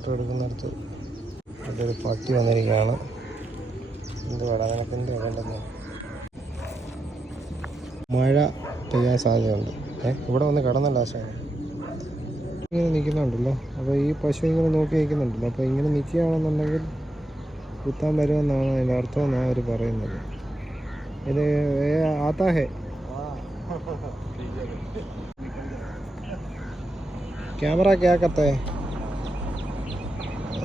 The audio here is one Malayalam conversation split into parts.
ഫോട്ടോ എടുക്കുന്നിടത്ത് ഒരു പട്ടി വന്നിരിക്കുകയാണ്. എന്ത് നിനക്ക് എന്ത് വേണ്ടെന്ന് മഴ പെയ്യാൻ സാധ്യതയുണ്ട്. ഏ ഇവിടെ വന്ന് കിടന്നല്ല ആശാണ് ഇങ്ങനെ നിൽക്കുന്നുണ്ടല്ലോ. അപ്പോൾ ഈ പശു ഇങ്ങനെ നോക്കി നിൽക്കുന്നുണ്ടല്ലോ. അപ്പോൾ ഇങ്ങനെ നിൽക്കുകയാണെന്നുണ്ടെങ്കിൽ കുത്താൻ വരുമെന്നാണ് അതിന്റെ അർത്ഥം എന്നാണ് അവർ പറയുന്നത്. ഇത് ഏ ആത്താ ഹേ ക്യാമറ കേക്കത്തെ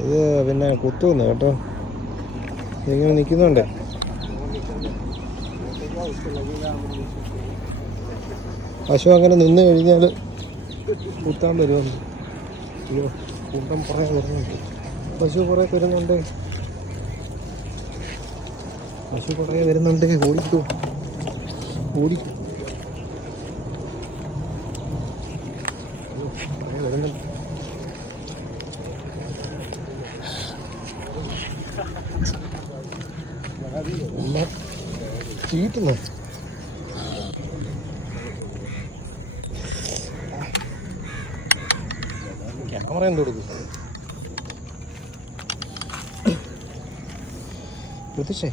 ഇത് പിന്നെ കുത്തുന്നു കേട്ടോ. ഇങ്ങനെ നിൽക്കുന്നുണ്ട് പശു അങ്ങനെ നിന്ന് കഴിഞ്ഞാൽ കുത്താൻ വരുമെന്ന്. അയ്യോ കൂട്ടം കുറേ വരുന്നുണ്ട്. പശു കുറേ വരുന്നുണ്ട്. പശു കുറേ വരുന്നുണ്ട്. ഓടിക്കൂ. ഓടിക്കൂ. വരുന്നുണ്ട് അമ്മ ചീറ്റുന്നു. ക്യാമറ എന്ത് കൊടുക്കും പ്രതീക്ഷേ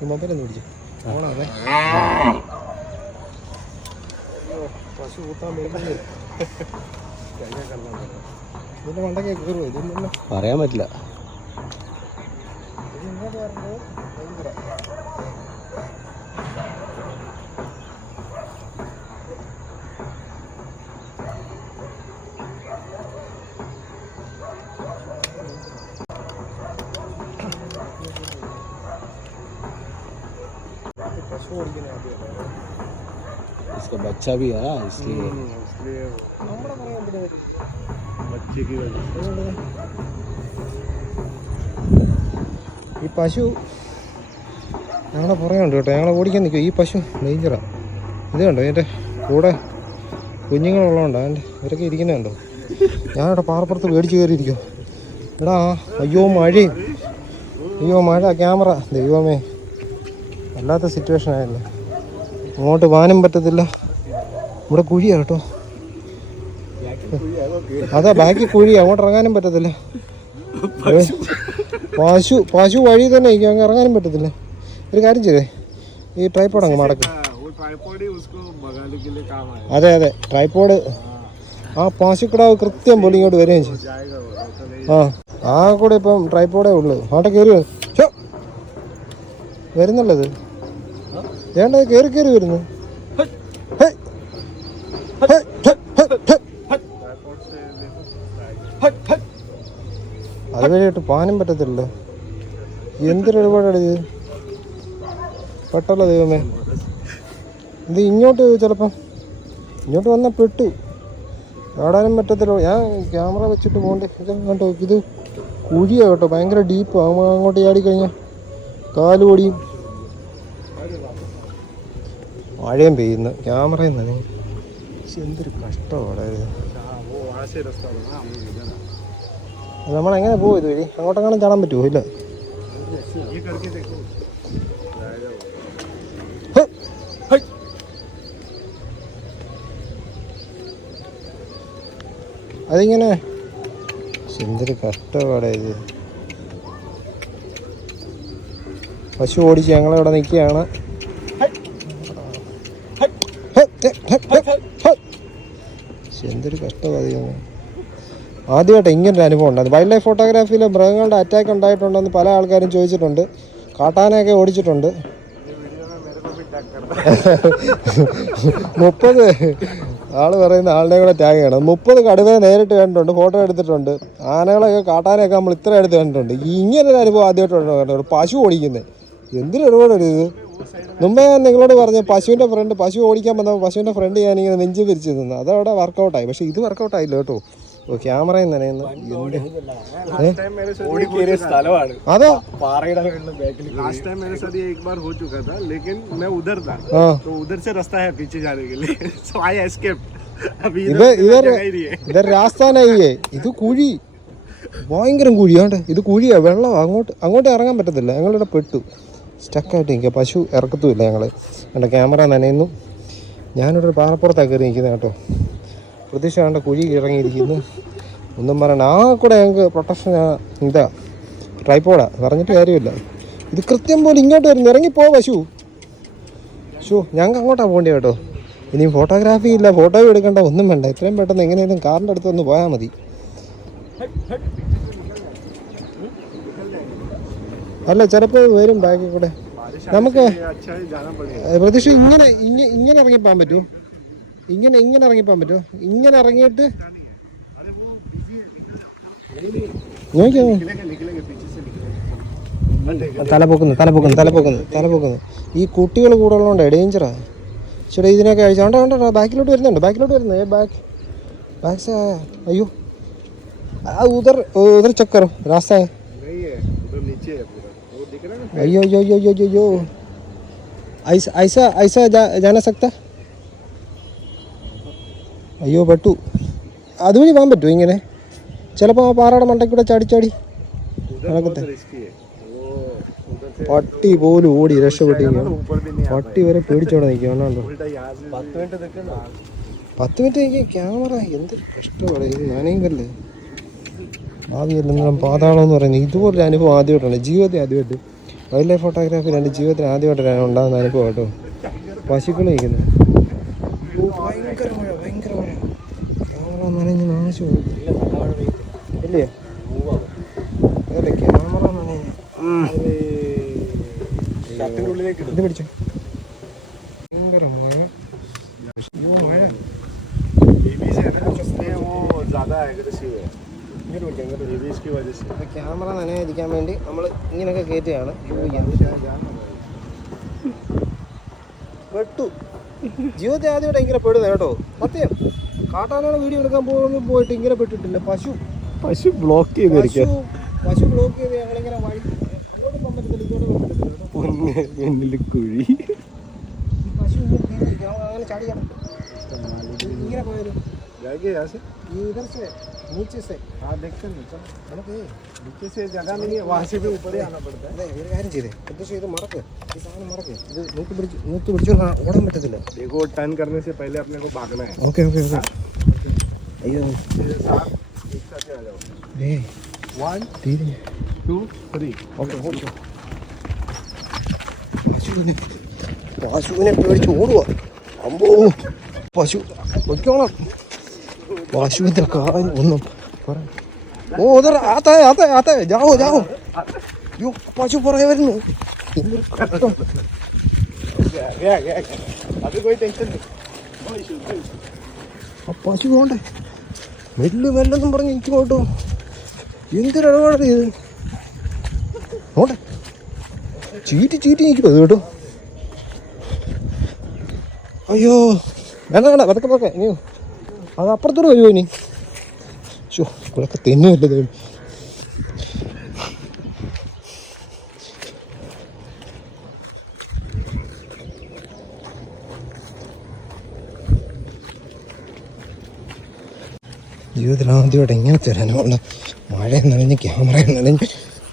ഈ മൊബൈൽ ഒന്ന് പിടിച്ചു ഓണാവേ പശു കൂത്താൻ വരുന്നത് ഇതിന്റെ മണ്ടയ്ക്ക് കയറുമോ ഇതില്ല പറയാൻ പറ്റില്ല. ഇത് ഇങ്ങോട്ട് വരുന്നത് ഭയങ്കര പശു ഓടിക്കുന്ന ആദ്യമല്ലേ इसका बच्चा भी है इसलिए നമ്മുടെ പറയാൻ എന്തിനാ വരും बच्चे की वजह അതുകൊണ്ട് ഈ പശു ഞങ്ങളെ പുറയുണ്ട് കേട്ടോ ഞങ്ങളെ ഓടിക്കാൻ നിൽക്കും ഈ പശു ഡേഞ്ചറാണ് ഇത് കണ്ടോ ഇതിൻ്റെ കൂടെ കുഞ്ഞുങ്ങളുള്ളതുകൊണ്ട് അതിൻ്റെ ഇവരൊക്കെ ഇരിക്കുന്നുണ്ടോ ഞാനിവിടെ പാറപ്പുറത്ത് മേടിച്ച് കയറിയിരിക്കും എടാ അയ്യോ മഴയും അയ്യോ മഴ ക്യാമറ ദൈവമേ വല്ലാത്ത സിറ്റുവേഷൻ ആയല്ലേ അങ്ങോട്ട് പോകാനും പറ്റത്തില്ല ഇവിടെ കുഴിയാണ് കേട്ടോ. അതാ ബാക്കി കുഴി അങ്ങോട്ട് ഇറങ്ങാനും പറ്റത്തില്ല. പാശു പാശു വഴി തന്നെ എനിക്ക് അങ്ങ് ഇറങ്ങാനും പറ്റത്തില്ല. ഒരു കാര്യം ചെയ്തേ ഈ ട്രൈപ്പോഡ് അങ്ങ് മടക്കും. അതെ അതെ ട്രൈപ്പോഡ് ആ പശുക്കിടാവ് കൃത്യം പോലെ ഇങ്ങോട്ട് വരികയും ചെയ്യും. ആ ആ കൂടെ ഇപ്പം ട്രൈപ്പോഡേ ഉള്ളു. ആട്ടെ കയറി വരുന്നുള്ളത്. വേണ്ടത് കയറി കയറി വരുന്നു. അതുവഴിയായിട്ട് പാനും പറ്റത്തില്ലല്ലോ. എന്തൊരു ഇടപാടാണ് ഇത് പെട്ടല്ലോ ദൈവമേ. ഇത് ഇങ്ങോട്ട് ചിലപ്പം ഇങ്ങോട്ട് വന്നാൽ പെട്ടു. ആടാനും പറ്റത്തില്ല. ഞാൻ ക്യാമറ വെച്ചിട്ട് പോകണ്ടേ? ഇത് കുഴിയാണ് കേട്ടോ. ഭയങ്കര ഡീപ്പ് അങ്ങോട്ട് ചാടിക്കഴിഞ്ഞാൽ കാലുപൊടിയും കാൽ പൊടിയും. മഴയും പെയ്യുന്നു. ക്യാമറയിൽ നിന്ന് എന്തൊരു കഷ്ടമാണ് നമ്മളെങ്ങനെ പോകും ഇത് വഴി? അങ്ങോട്ടെങ്ങാനും ചാടാൻ പറ്റുമോ ഇല്ല. അതിങ്ങനെ എന്തൊരു കഷ്ടപ്പാടാ ഇത്. പശു ഓടിച്ച് ഞങ്ങളിവിടെ നിൽക്കുകയാണ്. എന്തൊരു കഷ്ടപാതിയാണ് ആദ്യമായിട്ട് ഇങ്ങനൊരു അനുഭവം ഉണ്ടായിരുന്നു. വൈൽഡ് ലൈഫ് ഫോട്ടോഗ്രാഫിയിൽ മൃഗങ്ങളുടെ അറ്റാക്ക് ഉണ്ടായിട്ടുണ്ടെന്ന് പല ആൾക്കാരും ചോദിച്ചിട്ടുണ്ട്. കാട്ടാനയൊക്കെ ഓടിച്ചിട്ടുണ്ട്. മുപ്പത് ആൾ പറയുന്ന ആളുടെ കൂടെ ടാഗ് ചെയ്യണം മുപ്പത് കടുവയെ നേരിട്ട് കണ്ടിട്ടുണ്ട് ഫോട്ടോ എടുത്തിട്ടുണ്ട്. ആനകളൊക്കെ കാട്ടാനൊക്കെ നമ്മൾ ഇത്ര എടുത്ത് കണ്ടിട്ടുണ്ട്. ഇങ്ങനെ ഇങ്ങനൊരു അനുഭവം ആദ്യമായിട്ടാണ് കണ്ടത്. ഒരു പശു ഓടിക്കുന്നത് എന്തൊരു ഒരുപാട് ഇത്. മുമ്പേ ഞാൻ നിങ്ങളോട് പറഞ്ഞു പശുവിന്റെ ഫ്രണ്ട് പശു ഓടിക്കാൻ വന്നപ്പോൾ പശുവിന്റെ ഫ്രണ്ട് ഞാനിങ്ങനെ നെഞ്ച് പിരിച്ച് നിന്ന്. അതവിടെ വർക്കൗട്ടായി പക്ഷേ ഇത് വർക്കൗട്ടായില്ല കേട്ടോ. ഓ ക്യാമറയും നനയുന്നു എന്ത് लास्ट टाइम मेरे साथ ओडी केरे സ്ഥലമാണ് അതോ പാറയുടെ മേളിൽ ബാക്കിൽ लास्ट टाइम मेरे साथ ये एक बार हो चुका था लेकिन मैं उधर था ആ तो उधर से रास्ता है पीछे जाने के लिए सो आई एस्केप अभी ഇത് इधर से ഇതൊരു जगह ही नहीं है ഇതൊരു രാജസ്ഥാനായില്ലേ ഇത് കുഴി ഭയങ്കരം കുഴിയാണ്ട് ഇത് കുഴിയാ വെള്ളം അങ്ങോട്ട് അങ്ങോട്ട് ഇറങ്ങാൻ പറ്റത്തില്ല ഞങ്ങളിവിടെ പെട്ടു സ്റ്റക്കായിട്ട് നിൽക്കുക പശു ഇറക്കത്തുമില്ല ഞങ്ങൾ എൻ്റെ ക്യാമറ നനയുന്നു ഞാനിവിടെ ഒരു പാറപ്പുറത്താണ് കയറി നിൽക്കുന്നത് കേട്ടോ പ്രതീക്ഷ കുഴി ഇറങ്ങിയിരിക്കുന്നു. ഒന്നും പറയണ്ട. ആ കൂടെ ഞങ്ങൾക്ക് പ്രൊട്ടക്ഷൻ ഇതാ ട്രൈപ്പോടാ പറഞ്ഞിട്ട് കാര്യമില്ല. ഇത് കൃത്യം പോലെ ഇങ്ങോട്ട് വരുന്നു. ഇറങ്ങിപ്പോ പശു. ഷൂ ഞങ്ങൾക്ക് അങ്ങോട്ടാണ് പോകേണ്ടി കേട്ടോ. ഇനി ഫോട്ടോഗ്രാഫി ഇല്ല ഫോട്ടോ എടുക്കണ്ട ഒന്നും വേണ്ട. എത്രയും പെട്ടെന്ന് എങ്ങനെയാലും കാറിന്റെ അടുത്ത് ഒന്ന് പോയാൽ മതി. അല്ല ചിലപ്പോൾ വരും ബാക്കി കൂടെ. നമുക്ക് പ്രതീക്ഷ ഇങ്ങനെ ഇങ്ങനെ ഇറങ്ങിപ്പോകാൻ പറ്റുമോ? ഇങ്ങനെ ഇങ്ങനെ ഇറങ്ങിപ്പോകാൻ പറ്റുമോ ഇങ്ങനെ ഇറങ്ങിയിട്ട് നോക്കിയോ निकलेंगे निकलेंगे पीछे से निकलेंगे തല പൊക്കുന്നു തല പൊക്കുന്നു തല പൊക്കുന്നു തല പൊക്കുന്നു ഈ കുട്ടികൾ കൂടെ ഉള്ളതുകൊണ്ട് ഡേഞ്ചറാ ചേട്ടാ ഇതിനൊക്കെ അഴിച്ചു ഉണ്ടോ ഉണ്ടോ ബാക്കിലോട്ട് വരുന്നുണ്ട് ബാക്കിലോട്ട് വരുന്നു ഏ ബാക്ക് ബാക്ക് സേ അയ്യോ ആ ഉദർ ഉദർ ചക്കറോ രാസ്ത है नहीं है उधर नीचे है पूरा वो दिख रहा है ना अयो यो यो यो यो यो ऐसा ऐसा ऐसा जा जाना सकता അയ്യോ പെട്ടു. അതുവഴി പോകാൻ പറ്റുമോ ഇങ്ങനെ? ചിലപ്പോൾ ആ പാറയുടെ മണ്ടയ്ക്കൂടെ ചാടി ചാടി. നടക്കത്തെ പട്ടി പോലും ഓടി രക്ഷപ്പെട്ടിരിക്കുകയാണ്. പട്ടി വരെ പേടിച്ചോടെ നിൽക്കുകയാണല്ലോ പത്ത് മിനിറ്റ് എനിക്ക് ക്യാമറ എന്തൊരു കഷ്ടമാണ് ഇത് നനയുകല്ലേ ആദ്യമല്ല എന്നാൽ പാതാളം എന്ന് പറയുന്നത് ഇതുപോലൊരു അനുഭവം ആദ്യമായിട്ടാണ്. ജീവിതത്തിൽ ആദ്യമായിട്ട്. വൈൽഡ് ലൈഫ് ഫോട്ടോഗ്രാഫിയിലാണ് ജീവിതത്തിൽ ആദ്യമായിട്ടാണ് ഉണ്ടാകുന്ന അനുഭവം കേട്ടോ. പശുക്കൾ നിൽക്കുന്നത് ഭയങ്കര മഴ ഭയങ്കര മഴ ക്യാമറ നനഞ്ഞ് നാശു ഇല്ലേ അതല്ല ക്യാമറ നനഞ്ഞ്? ഇത് പിടിച്ചു. ഭയങ്കര മഴ. അയ്യോ മഴ ക്യാമറ നനയാതിരിക്കാൻ വേണ്ടി നമ്മൾ ഇങ്ങനെയൊക്കെ കയറ്റുകയാണ്. വെട്ടു. ജീവിതത്തെ ആദ്യമായിട്ട് ഇങ്ങനെ പെടുന്നത് കേട്ടോ. സത്യം. കാട്ടാനാണ് വീഡിയോ എടുക്കാൻ പോകുന്നു പോയിട്ട് ഇങ്ങനെ പെട്ടിട്ടില്ല. പശു. പശു ബ്ലോക്ക് ചെയ്ത് പശു ബ്ലോക്ക് ചെയ്ത് ഞങ്ങളിങ്ങനെ വഴി ഇങ്ങോട്ട് പോകാൻ കുഴി. അങ്ങനെ ചാടി ഇങ്ങനെ പോയാലും? ഈ സെ നീച്ചെ സെ हाँ देखते हैं चलो നമുക്ക് नीचे से जगह नहीं है वहाँ से भी ऊपर ही आना पड़ता है അതെ ഒരു കാര്യം ചെയ്തേ പ്രത്യേകിച്ച് ഇത് മറക്ക് ഈ സാധനം മറക്ക് ഇത് നൂക്ക് പിടിച്ച് നൂക്ക് പിടിച്ചൊന്നും ഓടാൻ പറ്റത്തില്ല देखो टर्न करने से पहले अपने को भागना है ഓക്കെ ഓക്കെ ഓക്കെ അയ്യോ मेरे साथ एक साथ ही आ जाओ ഏ वन തീരെ टू थ्री ഓക്കെ ഓക്കെ പശുവിനെ പശുവിനെ പേടിച്ച് ഓടുക അമ്പോ പശു വെക്കണം വാശുവിന്റെ കാൽ ഒന്നും ഓ അതെ ആത്തായ ആത്തായ ആത്തായ ജാവോ ജാവോ അയ്യോ പശു പുറകെ വരുന്നു പശു പോണ്ടേ മെല്ല് മെല്ലെന്നും പറഞ്ഞ് ഇങ്ങോട്ടോ എന്തൊരിടപാടാണ് ഇത് പോണ്ടേ ചീറ്റി ചീറ്റി എനിക്ക് അത് കേട്ടോ അയ്യോ വേണ്ട വേണ്ട പതുക്കെ പോക്കെ ഇനിയോ അത് അപ്പുറത്തോട് വരുമോ ഇനി? ഷോ ഇവിടെയൊക്കെ തെന്നു വരുന്നത് ജീവിതത്തിൽ ആദ്യമായിട്ട് ഇങ്ങനത്തെ ഒരു മഴ നനഞ്ഞ് ക്യാമറ നനഞ്ഞ്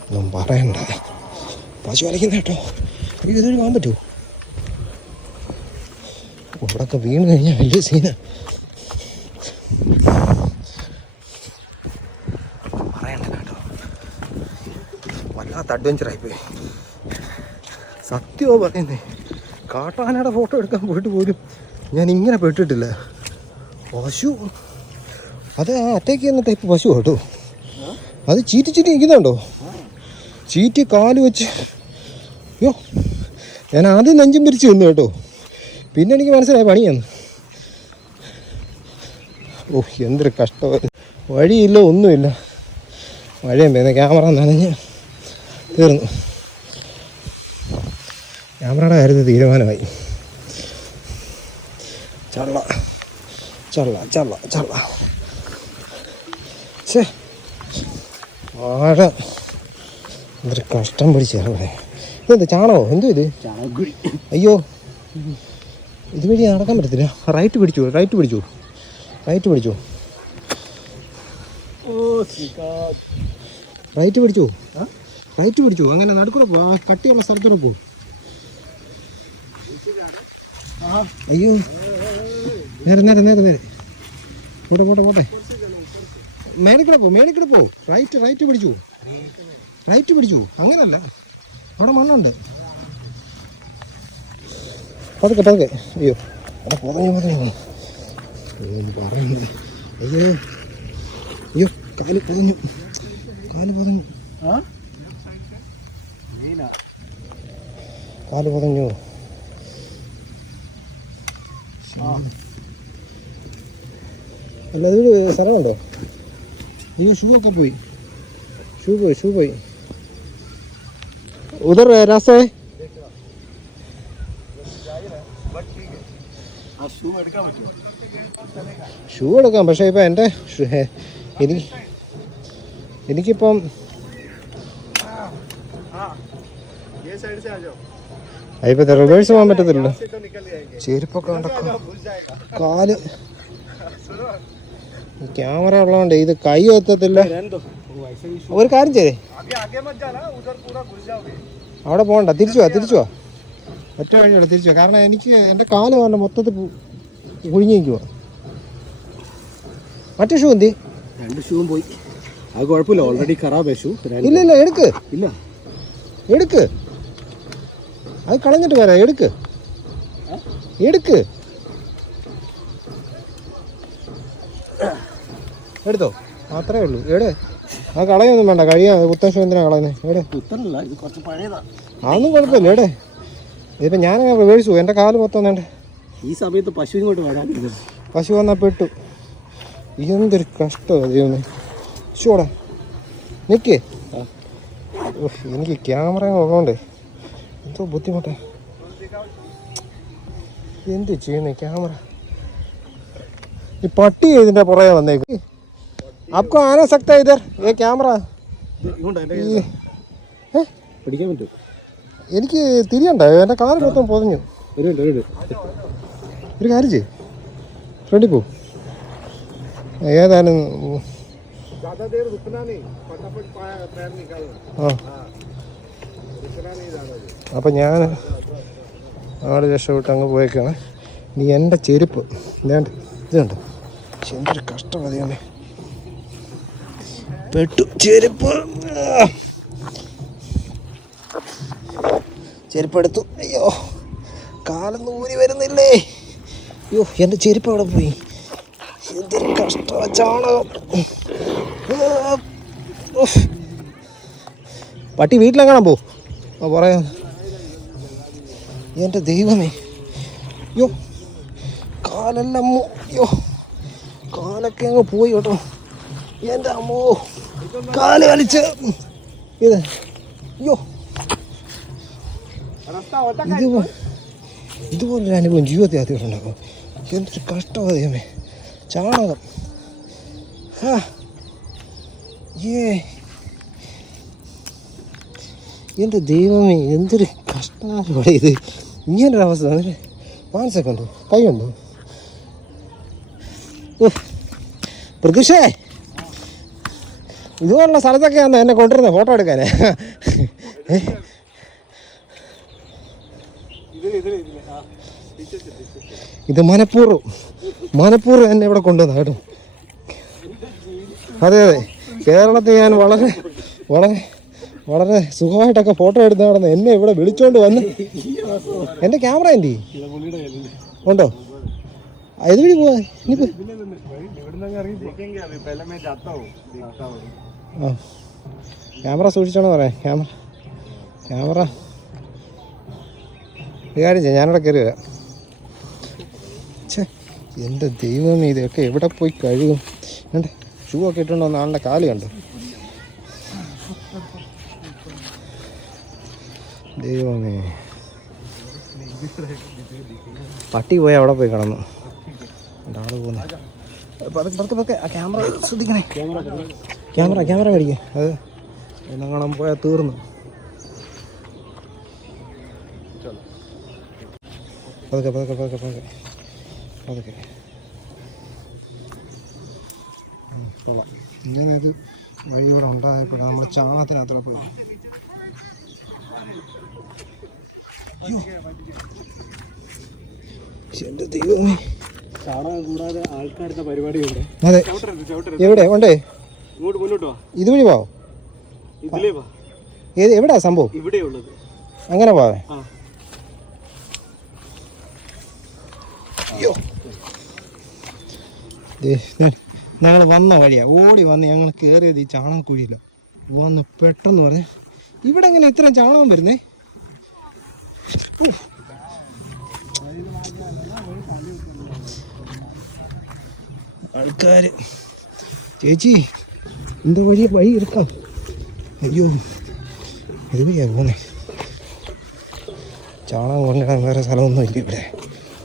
ഒന്നും പറയണ്ട. പശു വരയ്ക്കുന്ന കേട്ടോ. ഇതൊരു പോകാൻ പറ്റുമോ ഇവിടൊക്കെ വീണ് കഴിഞ്ഞാൽ വലിയ സീന വല്ലാത്ത അഡ്വഞ്ചറായിപ്പോയി സത്യമോ പറയുന്നേ കാട്ടാനയുടെ ഫോട്ടോ എടുക്കാൻ പോയിട്ട് പോലും ഞാൻ ഇങ്ങനെ പെട്ടിട്ടില്ല. പശു അത് അറ്റാക്ക് ചെയ്യുന്ന ടൈപ്പ് പശു കേട്ടോ അത് ചീറ്റി ചീറ്റി നിൽക്കുന്നുണ്ടോ? ചീറ്റി കാൽ വെച്ച്. അയ്യോ ഞാൻ ആദ്യം നെഞ്ചും പിരിച്ച് നിന്നു കേട്ടോ. പിന്നെ എനിക്ക് മനസ്സിലായി പണിയാന്ന് ഓ എന്തൊരു കഷ്ടം വഴിയില്ല ഒന്നുമില്ല. മഴയും പെയ്യുന്ന ക്യാമറ നനഞ്ഞ്. തീർന്നു. ക്യാമറയുടെ കാര്യത്തിൽ തീരുമാനമായി. ചള്ള ചള്ള ചള്ള ചള്ള. ശേ വാഴ ഇതൊരു കഷ്ടം പിടിച്ച ഇതെന്താ ചാണകമോ എന്തോ ഇത്? അയ്യോ. ഇതുവഴി നടക്കാൻ പറ്റത്തില്ല. റൈറ്റ് പിടിച്ചു റൈറ്റ് പിടിച്ചു. റൈറ്റ് പിടിച്ചു. റൈറ്റ് പിടിച്ചു. റൈറ്റ് പിടിച്ചു അങ്ങനെ നടുക്കൂടെ പോ. ആ കട്ടിയുള്ള സ്ഥലത്തൂടെ പോ. അയ്യോ. നേരെ നേരെ നേരെ നേരെ. പോട്ടെ പോട്ടെ പോട്ടെ. മേളിക്കട പോ മേളിക്കട പോ. റൈറ്റ് റൈറ്റ് പിടിച്ചു. റൈറ്റ് പിടിച്ചു. അങ്ങനല്ല. അവിടെ മണ്ണുണ്ട്. പതുക്കെ പതുക്കെ. അയ്യോ. അവിടെ പുതഞ്ഞു പുതഞ്ഞു പറയുന്നത് അയ്യോ. അയ്യോ കാൽ പുതഞ്ഞു. കാൽ പുതഞ്ഞു. हाँ കാൽ പുതഞ്ഞു. അല്ല ഇത് സ്ഥലമുണ്ടോ? അയ്യോ ഷൂ ഒക്കെ പോയി. ഷൂ പോയി ഷൂ പോയി. ഉദർ हाँ പറ്റുമോ? ഷൂ എടുക്കാം പക്ഷേ ഇപ്പം എന്റെ എനിക്ക് എനിക്കിപ്പം അതിപ്പോ റിവേഴ്സ് പോകാൻ പറ്റത്തില്ലല്ലോ. ചെരുപ്പൊക്കെ കാൽ. ക്യാമറ ഉള്ളതുകൊണ്ട് ഇത് കൈ എത്തത്തില്ല ഒരു കാര്യം ചെയ്തേ. അവിടെ പോകണ്ട. തിരിച്ചു പോവാ തിരിച്ചു പോവാ ഒറ്റ വഴിയോടെ തിരിച്ചു പോവാ കാരണം എനിക്ക് എന്റെ കാൽ പോകണ്ട മൊത്തത്തിൽ കുഴിഞ്ഞിരിക്കുക മറ്റേ ഷൂ എന്തി? രണ്ട് ഷൂവും പോയി. അത് കുഴപ്പമില്ല. ഓൾറെഡി ഖറാബ് ഷൂ ഇല്ല ഇല്ല എടുക്ക്. ഇല്ല. എടുക്ക്. അത് കളഞ്ഞിട്ട് വരാം. എടുക്ക്. എടുക്ക്. എടുത്തോ? മാത്രമേ ഉള്ളൂ. എവിടെ അത് കളയൊന്നും വേണ്ട. കഴിയാ. ഉത്തേഷം എന്തിനാ കളയുന്നത് പഴയതാ. അതൊന്നും കുഴപ്പമില്ല. എവിടെ ഇതിപ്പോൾ ഞാനങ്ങനെ റിവേഴ്സ് എന്റെ എന്റെ കാൽ മൊത്തം വേണ്ട ഈ സമയത്ത് പശു ഇങ്ങോട്ട് വരാൻ പശു വന്നാ പെട്ടു. എന്തൊരു കഷ്ടമാണ് ദൈവമേ നിക്കേ. നിൽക്കേ എനിക്ക് ക്യാമറ ഉള്ളതുകൊണ്ട് എന്തോ ബുദ്ധിമുട്ടാ എന്ത് ചെയ്യുന്നേ ക്യാമറ ഈ പട്ടി ഇതിൻ്റെ പുറകെ വന്നേക്ക് आपको आना सकता है इधर ये कैमरा ഈ ഏ? പിടിക്കാൻ പറ്റും എനിക്ക് തിരിയണ്ടായോ എൻ്റെ കാല് മൊത്തം പൊതിഞ്ഞു ഒരു മിനിറ്റ് ഒരു ഒരു കാര്യം ചെയ്യ് ഫ്രണ്ടിൽ പോ ഏതായാലും ज्यादा देर रुकना नहीं फटाफट पैर निकालना ആ അപ്പം ഞാൻ ആട് രക്ഷപ്പെട്ട് അങ്ങ് പോയേക്കാണ്. ഇനി എന്റെ ചെരുപ്പ്. ഞാൻ ഇതുണ്ട്. എന്തൊരു എന്തൊരു കഷ്ടമതിയാണ് പെട്ടു ചെരുപ്പ്. ചെരുപ്പെടുത്തു അയ്യോ കാലം ഊരി വരുന്നില്ലേ? അയ്യോ എന്റെ ചെരുപ്പ് അവിടെ പോയി? എന്തൊരു കഷ്ട ചാണകം. പട്ടി വീട്ടിലെങ്ങാണോ പോ. പറയുന്നത് എന്റെ ദൈവമേ. യോ കാലെല്ലാം യോ കാലൊക്കെ അങ്ങ് പോയി കേട്ടോ. എന്റെ അമ്മോ. കാൽ കളിച്ച് ഇത്. യോ ഇതുപോലെ ഇതുപോലൊരു അനുഭവം ജീവിതത്തിൽ ആദ്യമായിട്ടുണ്ടാക്കും എന്തൊരു കഷ്ടം ദൈവമേ. ചാണകം. ഏ. എന്റെ ദൈവമേ എന്തൊരു കഷ്ടമാണ് ഇത് ഇങ്ങനൊരവസ്ഥ അവസ്ഥ മാനസൊക്കെ ഉണ്ടോ കൈയുണ്ടോ പ്രതീക്ഷേ ഇതുപോലുള്ള സ്ഥലത്തൊക്കെയാണ് എന്നെ കൊണ്ടുവരുന്നത് ഫോട്ടോ എടുക്കാനേ. ഇത് മനഃപൂർവം മനഃപൂർവം എന്നെ ഇവിടെ കൊണ്ടുവന്ന കേട്ടോ. അതെ അതെ. കേരളത്തിൽ ഞാൻ വളരെ വളരെ വളരെ സുഖമായിട്ടൊക്കെ ഫോട്ടോ എടുത്ത് നടന്ന് എന്നെ ഇവിടെ വിളിച്ചോണ്ട് വന്ന്. എന്റെ ക്യാമറ എന്റെ ഉണ്ടോ? അത് വഴി പോവാ? ക്യാമറ സൂക്ഷിച്ചോണോ പറയാം. Camera camera. വികാരിച്ച ഞാനിവിടെ കയറി വരാം. എന്റെ ദൈവം ദൈവമേ ഇതൊക്കെ എവിടെ പോയി കഴിയും ഷൂ ഒക്കെ ഇട്ടുണ്ടോ നാളെ കാലി കണ്ടു? ദൈവമേ. പട്ടി പോയി അവിടെ പോയി കിടന്നു. ആൾ പോകുന്നു പതുക്കെ പതുക്കെ പതുക്കെ. ആ ക്യാമറ ശ്രദ്ധിക്കണേ. ക്യാമറ ക്യാമറ മേടിക്കുക അത് എന്നങ്ങനെ പോയാൽ തീർന്നു. പതുക്കെ പതുക്കെ പതുക്കെ പതുക്കെ. പതുക്കെ. കൊള്ളാം. ഇങ്ങനെ അത് വഴി ഇവിടെ ഉണ്ടായപ്പോഴാണ് നമ്മൾ ചാണകത്തിനകത്തൂടെ പോയി. ദൈവമേ. ചാണകം കൂടാതെ ആൾക്കാരുടെ പരിപാടിയുണ്ട് അതെ. എവിടെ? ഉണ്ടേ ഇതുവഴി പോവോ ഏത് എവിടാ സംഭവം? അങ്ങനെ പോവേ ഞങ്ങൾ വന്ന വഴിയാ. ഓടി വന്ന് ഞങ്ങൾ കയറിയത് ഈ ചാണകക്കുഴിയില്ല വന്ന് പെട്ടെന്ന് പറഞ്ഞേ ഇവിടെ എങ്ങനെ ഇത്രയും ചാണകം വരുന്നേ? ആൾക്കാര്. ചേച്ചി എന്ത് വഴി വഴി എടുക്കാം? അയ്യോ ഇത് വഴിയാ പോന്നേ ചാണകം കൊണ്ടാൻ വേറെ സ്ഥലമൊന്നും ഇല്ല ഇവിടെ.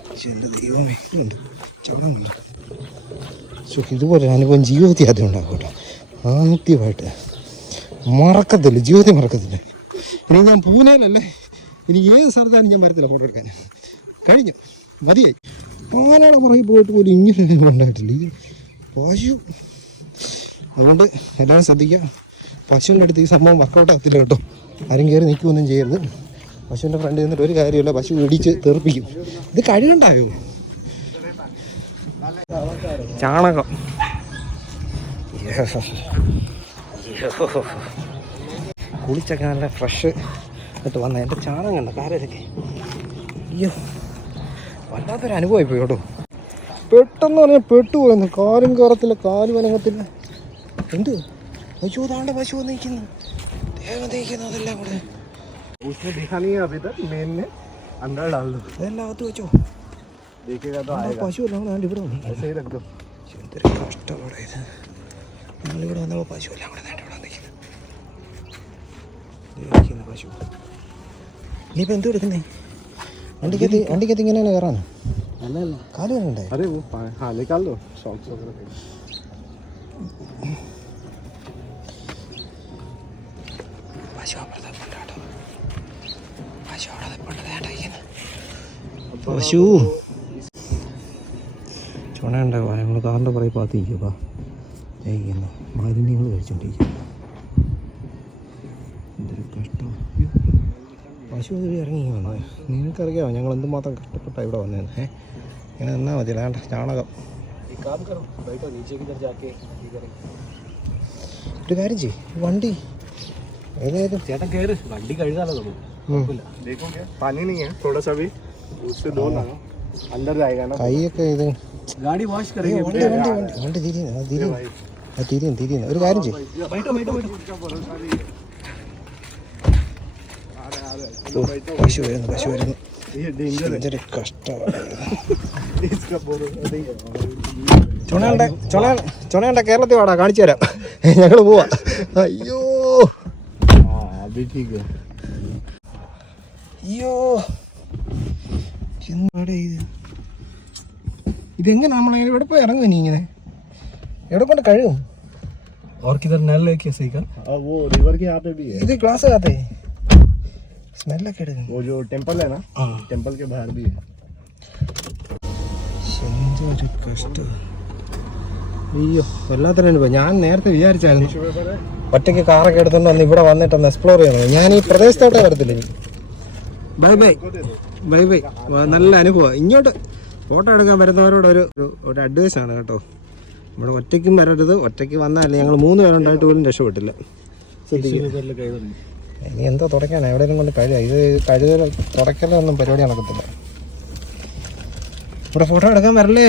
പക്ഷെ എന്റെ ദൈവമേ ഉണ്ട് ചാണകം ഉണ്ട് പക്ഷേ ഇതുപോലെ അനുഭവം ജീവിതത്തിൽ ആദ്യം ഉണ്ടാകും കേട്ടോ ആദ്യമായിട്ട്. മറക്കത്തില്ല ജീവിതത്തിൽ മറക്കത്തില്ല. ഇനി ഞാൻ പൂനെയിലല്ലേ? ഇനി ഏത് സ്ഥലത്താണ് ഞാൻ വരത്തില്ല ഫോട്ടോ എടുക്കാൻ. കഴിഞ്ഞു. മതിയായി. പാലാടെ പുറകെ പോയിട്ട് പോലും ഇങ്ങനെ ഉണ്ടായിട്ടില്ല. ഈ പശു. അതുകൊണ്ട് എല്ലാവരും ശ്രദ്ധിക്കുക. പശുവിന്റെ അടുത്ത് ഈ സംഭവം വർക്കൗട്ട് ആകത്തില്ല കേട്ടോ. ആരും കയറി നിൽക്കുകയൊന്നും ചെയ്യരുത്. പശുവിന്റെ ഫ്രണ്ട് നിന്നിട്ട് ഒരു കാര്യമില്ല. പശു ഇടിച്ച് തെറിപ്പിക്കും. ഇത് കഴുകണ്ടായോ? ചാണകം. കുളിച്ചൊക്കെ നല്ല ഫ്രഷ് ഇട്ട് വന്ന. എന്റെ ചാണകം കണ്ട? കാരൊക്കെ അയ്യോ. വല്ലാത്തൊരു അനുഭവമായി പോയി കേട്ടോ. പെട്ടെന്ന് പറഞ്ഞാൽ പെട്ടുപോയെന്ന്. കാലും കയറത്തില്ല കാലും വനങ്ങത്തില്ല എന്ത്? പശു താണ്ട പശു വന്നിരിക്കുന്നു ദേഹം അതെല്ലാം കൂടെ. വെച്ചോ. പശു എല്ലാം കൂടെ നേട്ടം പശു. ഇനിയിപ്പോൾ എന്തോ എടുക്കുന്നേ? വണ്ടിക്കകത്ത് വണ്ടിക്കകത്ത് ഇങ്ങനെയാണ് കയറാനോ കാൽ വരണ്ടേ പശു ചുണയുണ്ടാകുക നമ്മൾ കാറിന്റെ പുറകെ പാത്തിരിക്കുക മാലിന്യങ്ങൾ കഴിച്ചുകൊണ്ടിരിക്കുക പശു അതുവഴി ഇറങ്ങി വന്നത് നിനക്കറിയാമോ ഞങ്ങൾ എന്തുമാത്രം കഷ്ടപ്പെട്ട ഇവിടെ വന്നതെന്ന് ഏഹ് ഇങ്ങനെ നിന്നാൽ മതി അല്ലാണ്ട് ചാണകം. ഒരു കാര്യം ചെയ് വണ്ടി. ഏതായാലും ചേട്ടൻ കയറ് വണ്ടി കഴുകാതെ കൈയൊക്കെ ഇത് ഗാഡി വാഷ് ഒരു കാര്യം ചെയ്യും. പശു വരുന്നു പശു വരുന്നു ये डेंजर എന്തൊരു കഷ്ടമാണ് है इसका बोलो नहीं है ചുണയുണ്ട ചുണ ചുണയുണ്ട കേരളത്തിൽ വാടാ കാണിച്ചു തരാം ഞങ്ങൾ പോവാ അയ്യോ हाँ अभी ठीक है അയ്യോ എന്താടെ ഇത് ഇതെങ്ങനെ നമ്മൾ എവിടെ പോയി ഇറങ്ങും നീ ഇങ്ങനെ എവിടെ കൊണ്ട് കഴുകും और किधर नल है क्या सही का वो रिवर के यहाँ पे भी है ഇത് ഗ്ലാസ് കാത്തേ സ്മെല്ലൊക്കെ എടുക്കും वो जो टेम्पल है ना हाँ। टेम्पल के बाहर भी है എന്തൊരു കഷ്ടം അയ്യോ വല്ലാത്തൊരു അനുഭവം ഞാൻ നേരത്തെ വിചാരിച്ചായിരുന്നു ഒറ്റയ്ക്ക് കാറൊക്കെ എടുത്തോണ്ട് വന്ന് ഇവിടെ വന്നിട്ടൊന്ന് എക്സ്പ്ലോർ ചെയ്യണം ഞാൻ ഈ പ്രദേശത്തോട്ടേ വരത്തില്ല ഇനി ബൈ ബൈ ബൈ ബൈ നല്ല അനുഭവം ഇങ്ങോട്ട് ഫോട്ടോ എടുക്കാൻ വരുന്നവരോട് ഒരു ഒരു- ഒരു അഡ്വൈസ് ആണ് കേട്ടോ ഇവിടെ ഒറ്റയ്ക്കും വരരുത് ഒറ്റയ്ക്ക് വന്നാലേ ഞങ്ങൾ മൂന്ന് പേരുണ്ടായിട്ട് പോലും രക്ഷപ്പെട്ടില്ല ശ്രദ്ധിക്കുക ഇനി എന്താ തുടയ്ക്കാനാണ് എവിടെയെങ്കിലും കൊണ്ട് കഴുക. ഇത് കഴുകൽ തുടക്കലൊന്നും പരിപാടി നടക്കത്തില്ല. ഇവിടെ ഫോട്ടോ എടുക്കാൻ വരല്ലേ?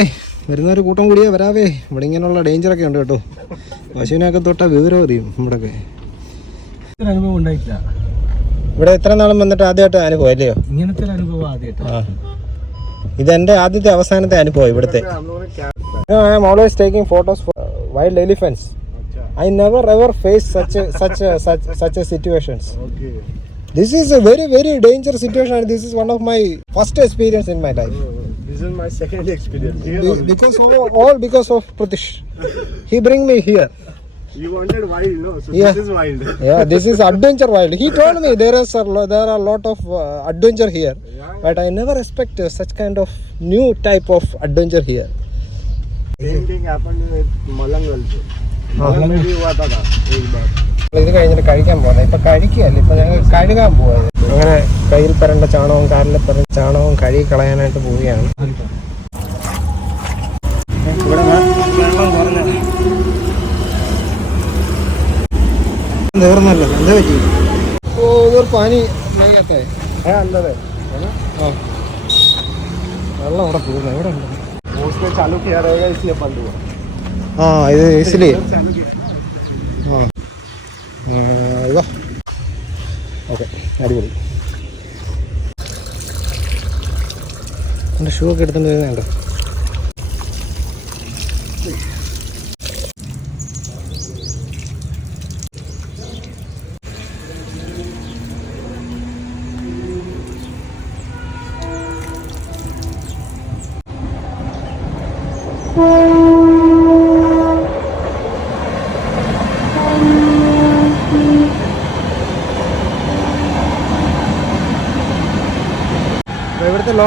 വരുന്ന ഒരു കൂട്ടം കൂടിയേ വരാവേ. ഇവിടെ ഇങ്ങനെയുള്ള ഡേഞ്ചറൊക്കെ ഉണ്ട് കേട്ടോ. പശുവിനൊക്കെ തൊട്ടാൽ വിവരം അറിയും ഇവിടെയൊക്കെ അനുഭവം ഉണ്ടായിട്ടില്ല. ഇവിടെ എത്ര നാളും വന്നിട്ട് ആദ്യമായിട്ട് അനുഭവം അല്ലയോ? ഇങ്ങനത്തെ അനുഭവം ഇത് ഇതെന്റെ ആദ്യത്തെ അവസാനത്തെ അനുഭവം ഇവിടുത്തെ. I am always taking photos wild elephants I never ever faced such a, such a, such such a situations. Okay. This is a very very dangerous situation, and this is one of my first experience in my life. Oh, oh. This is my second experience. Here because all, all because of Pratish, he bring me here. You wanted wild, no? So Yeah. this is wild. Yeah, this is adventure wild. He told me there is a there are a lot of uh, adventure here, Yeah. but I never expect uh, such kind of new type of adventure here. Same thing happened with Malang. ഇത് കഴിഞ്ഞിട്ട് കഴിക്കാൻ പോകുന്നത് ഇപ്പൊ കഴിക്കുകയല്ല? ഇപ്പൊ ഞങ്ങൾ കഴുകാൻ പോയത് അങ്ങനെ കയ്യിൽ പെരണ്ട ചാണകവും കാലിൽ പെരണ്ട ചാണകവും കഴുകി കളയാനായിട്ട് പോവുകയാണ്. തീർന്നല്ലോ എന്താ ഓ ഇതൊരു പനി. വേഗത്തെ ഏ അല്ലത് വെള്ളം അവിടെ തീർന്നു എവിടെ ഉണ്ട് ചാലു കയറുക പണ്ട് പോകാം रहेगा इसलिए बंद हुआ ആ ഇത് ഏസിലേ चालू किया ആ ഇതാ ഓക്കെ അടിപൊളി എൻ്റെ ഷൂ ഒക്കെ എടുത്തിട്ട് വരുന്നുണ്ടോ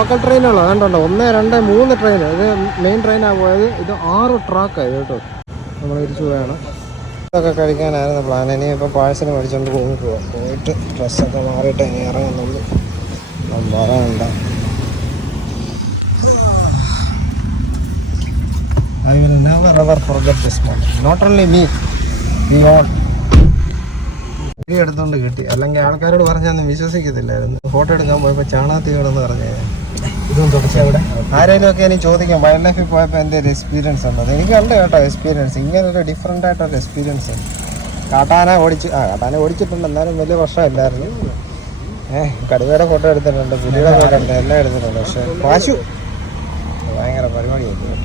ലോക്കൽ ട്രെയിനുള്ളത് അതുകൊണ്ടോ ഒന്ന് രണ്ട് മൂന്ന് ട്രെയിൻ ഇത് മെയിൻ ട്രെയിനാണ് പോയത്. ഇത് ആറ് ട്രാക്കായി കേട്ടോ. നമ്മൾ തിരിച്ചു പോയാണ് ഇതൊക്കെ കഴിക്കാനായിരുന്നു പ്ലാൻ ഇനി ഇപ്പോൾ പാഴ്സൽ മേടിച്ചുകൊണ്ട് പോകും. പോവാം. പോയിട്ട് ഡ്രസ്സൊക്കെ മാറിയിട്ട് ഇനി ഇറങ്ങുന്നുള്ളൂ. ഒന്നും പറയണ്ട I will never ever forget this not only me me on എടുത്തുകൊണ്ട് കിട്ടി. അല്ലെങ്കിൽ ആൾക്കാരോട് പറഞ്ഞാൽ വിശ്വസിക്കത്തില്ലായിരുന്നു. ഫോട്ടോ എടുക്കാൻ പോയപ്പോൾ ചാണാത്തി വീടെന്ന് പറഞ്ഞു ഇതും തുടച്ച അവിടെ. ആരെങ്കിലും ഒക്കെ എനിക്ക് ചോദിക്കാം വൈൽഡ് ലൈഫിൽ പോയപ്പോൾ എന്തെങ്കിലും എക്സ്പീരിയൻസ് ഉണ്ടോ എനിക്ക് ഉണ്ട് കേട്ടോ എക്സ്പീരിയൻസ് ഇങ്ങനൊരു ഡിഫറെന്റ് ആയിട്ടൊരു എക്സ്പീരിയൻസ് കാട്ടാന ഓടിച്ച് ആ കാട്ടാന ഓടിച്ചിട്ടുണ്ട്. എന്നാലും വലിയ പ്രശ്നമില്ലായിരുന്നു. ഏഹ് കടുവയുടെ ഫോട്ടോ എടുത്തിട്ടുണ്ട് പുലിയുടെ ഫോട്ടോ ഉണ്ട് എല്ലാം എടുത്തിട്ടുണ്ട്. പക്ഷേ വാശു ഭയങ്കര പരിപാടിയായിരുന്നു.